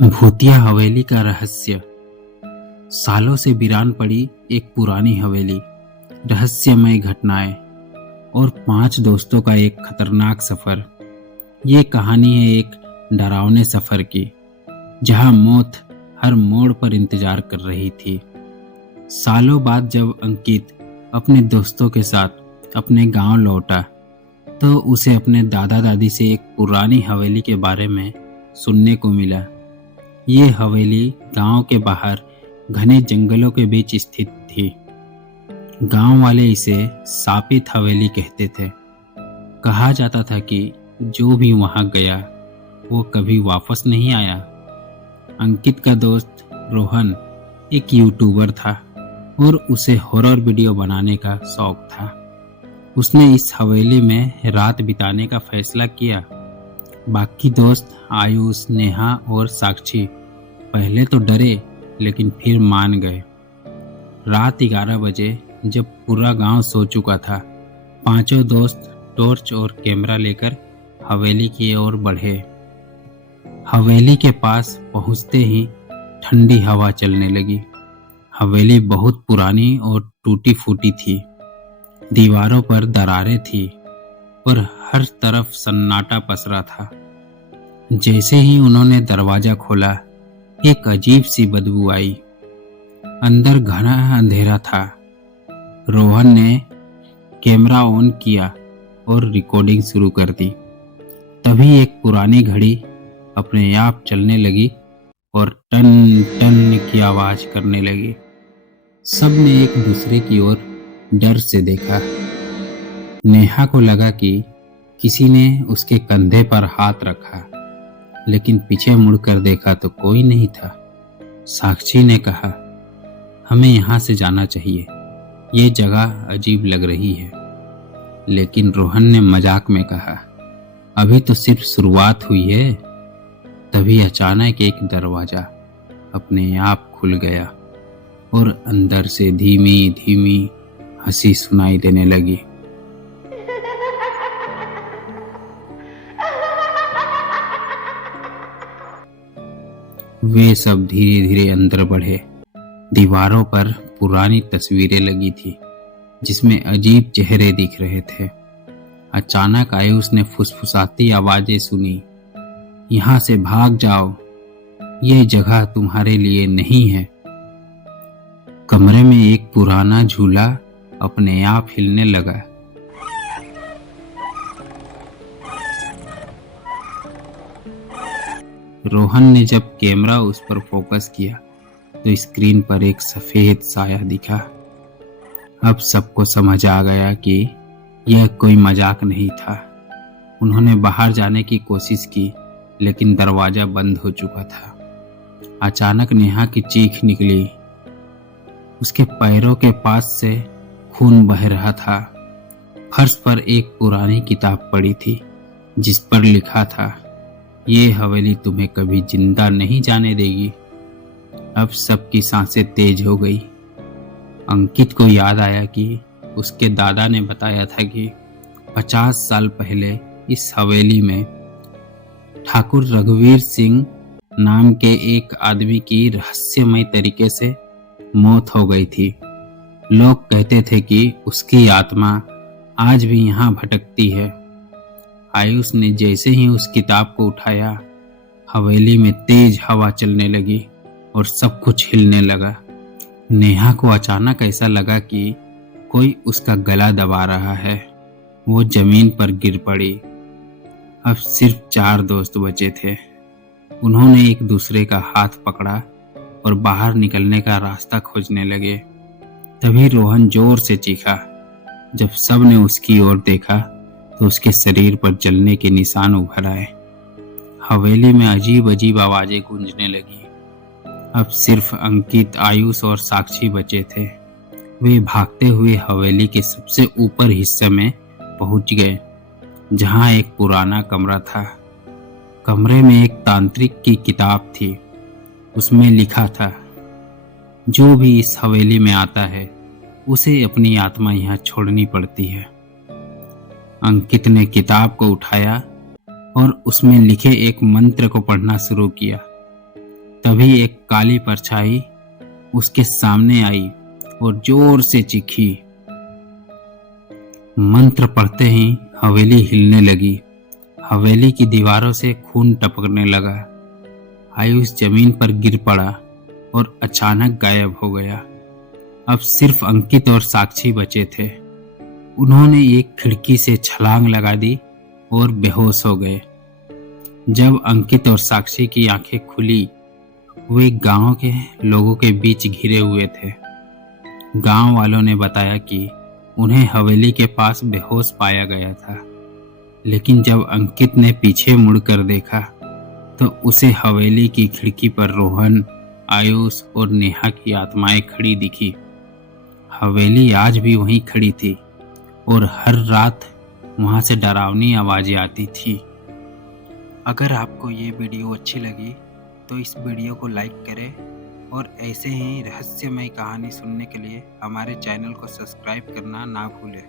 भूतिया हवेली का रहस्य। सालों से वीरान पड़ी एक पुरानी हवेली, रहस्यमय घटनाएं और 5 दोस्तों का एक खतरनाक सफर। ये कहानी है एक डरावने सफर की, जहां मौत हर मोड़ पर इंतजार कर रही थी। सालों बाद जब अंकित अपने दोस्तों के साथ अपने गांव लौटा, तो उसे अपने दादा दादी से एक पुरानी हवेली के बारे में सुनने को मिला। ये हवेली गांव के बाहर घने जंगलों के बीच स्थित थी। गांव वाले इसे शापित हवेली कहते थे। कहा जाता था कि जो भी वहां गया वो कभी वापस नहीं आया। अंकित का दोस्त रोहन एक यूट्यूबर था और उसे हॉरर वीडियो बनाने का शौक था। उसने इस हवेली में रात बिताने का फैसला किया। बाकी दोस्त आयुष, नेहा और साक्षी पहले तो डरे, लेकिन फिर मान गए। रात 11 बजे जब पूरा गांव सो चुका था, 5 दोस्त टॉर्च और कैमरा लेकर हवेली की ओर बढ़े। हवेली के पास पहुंचते ही ठंडी हवा चलने लगी। हवेली बहुत पुरानी और टूटी फूटी थी। दीवारों पर दरारें थी और हर तरफ सन्नाटा पसरा था। जैसे ही उन्होंने दरवाजा खोला, एक अजीब सी बदबू आई। अंदर घना अंधेरा था। रोहन ने कैमरा ऑन किया और रिकॉर्डिंग शुरू कर दी। तभी एक पुरानी घड़ी अपने आप चलने लगी और टन टन की आवाज करने लगी। सबने एक दूसरे की ओर डर से देखा। नेहा को लगा कि किसी ने उसके कंधे पर हाथ रखा, लेकिन पीछे मुड़कर देखा तो कोई नहीं था। साक्षी ने कहा, हमें यहाँ से जाना चाहिए, ये जगह अजीब लग रही है। लेकिन रोहन ने मजाक में कहा, अभी तो सिर्फ शुरुआत हुई है। तभी अचानक एक दरवाजा अपने आप खुल गया और अंदर से धीमी धीमी हंसी सुनाई देने लगी। वे सब धीरे धीरे अंदर बढ़े। दीवारों पर पुरानी तस्वीरें लगी थी, जिसमें अजीब चेहरे दिख रहे थे। अचानक आयुष ने फुसफुसाती आवाजें सुनी, यहाँ से भाग जाओ, ये जगह तुम्हारे लिए नहीं है। कमरे में एक पुराना झूला अपने आप हिलने लगा। रोहन ने जब कैमरा उस पर फोकस किया तो स्क्रीन पर एक सफेद साया दिखा। अब सबको समझ आ गया कि यह कोई मजाक नहीं था। उन्होंने बाहर जाने की कोशिश की, लेकिन दरवाजा बंद हो चुका था। अचानक नेहा की चीख निकली। उसके पैरों के पास से खून बह रहा था। फर्श पर एक पुरानी किताब पड़ी थी, जिस पर लिखा था, ये हवेली तुम्हें कभी जिंदा नहीं जाने देगी। अब सबकी सांसें तेज हो गई। अंकित को याद आया कि उसके दादा ने बताया था कि 50 साल पहले इस हवेली में ठाकुर रघुवीर सिंह नाम के एक आदमी की रहस्यमय तरीके से मौत हो गई थी। लोग कहते थे कि उसकी आत्मा आज भी यहाँ भटकती है। आयुष ने जैसे ही उस किताब को उठाया, हवेली में तेज हवा चलने लगी और सब कुछ हिलने लगा। नेहा को अचानक ऐसा लगा कि कोई उसका गला दबा रहा है। वो जमीन पर गिर पड़ी। अब सिर्फ 4 दोस्त बचे थे। उन्होंने एक दूसरे का हाथ पकड़ा और बाहर निकलने का रास्ता खोजने लगे। तभी रोहन जोर से चीखा। जब सब ने उसकी ओर देखा तो उसके शरीर पर जलने के निशान उभर आए। हवेली में अजीब अजीब आवाजें गूंजने लगी। अब सिर्फ अंकित, आयुष और साक्षी बचे थे। वे भागते हुए हवेली के सबसे ऊपर हिस्से में पहुंच गए, जहां एक पुराना कमरा था। कमरे में एक तांत्रिक की किताब थी। उसमें लिखा था, जो भी इस हवेली में आता है उसे अपनी आत्मा यहाँ छोड़नी पड़ती है। अंकित ने किताब को उठाया और उसमें लिखे एक मंत्र को पढ़ना शुरू किया। तभी एक काली परछाई उसके सामने आई और जोर से चीखी। मंत्र पढ़ते ही हवेली हिलने लगी। हवेली की दीवारों से खून टपकने लगा। आयुष जमीन पर गिर पड़ा और अचानक गायब हो गया। अब सिर्फ अंकित और साक्षी बचे थे। उन्होंने एक खिड़की से छलांग लगा दी और बेहोश हो गए। जब अंकित और साक्षी की आंखें खुली, वे गांव के लोगों के बीच घिरे हुए थे। गांव वालों ने बताया कि उन्हें हवेली के पास बेहोश पाया गया था, लेकिन जब अंकित ने पीछे मुड़कर देखा तो उसे हवेली की खिड़की पर रोहन, आयुष और नेहा की आत्माएं खड़ी दिखी। हवेली आज भी वहीं खड़ी थी और हर रात वहां से डरावनी आवाजें आती थी। अगर आपको ये वीडियो अच्छी लगी तो इस वीडियो को लाइक करें और ऐसे ही रहस्यमय कहानी सुनने के लिए हमारे चैनल को सब्सक्राइब करना ना भूलें।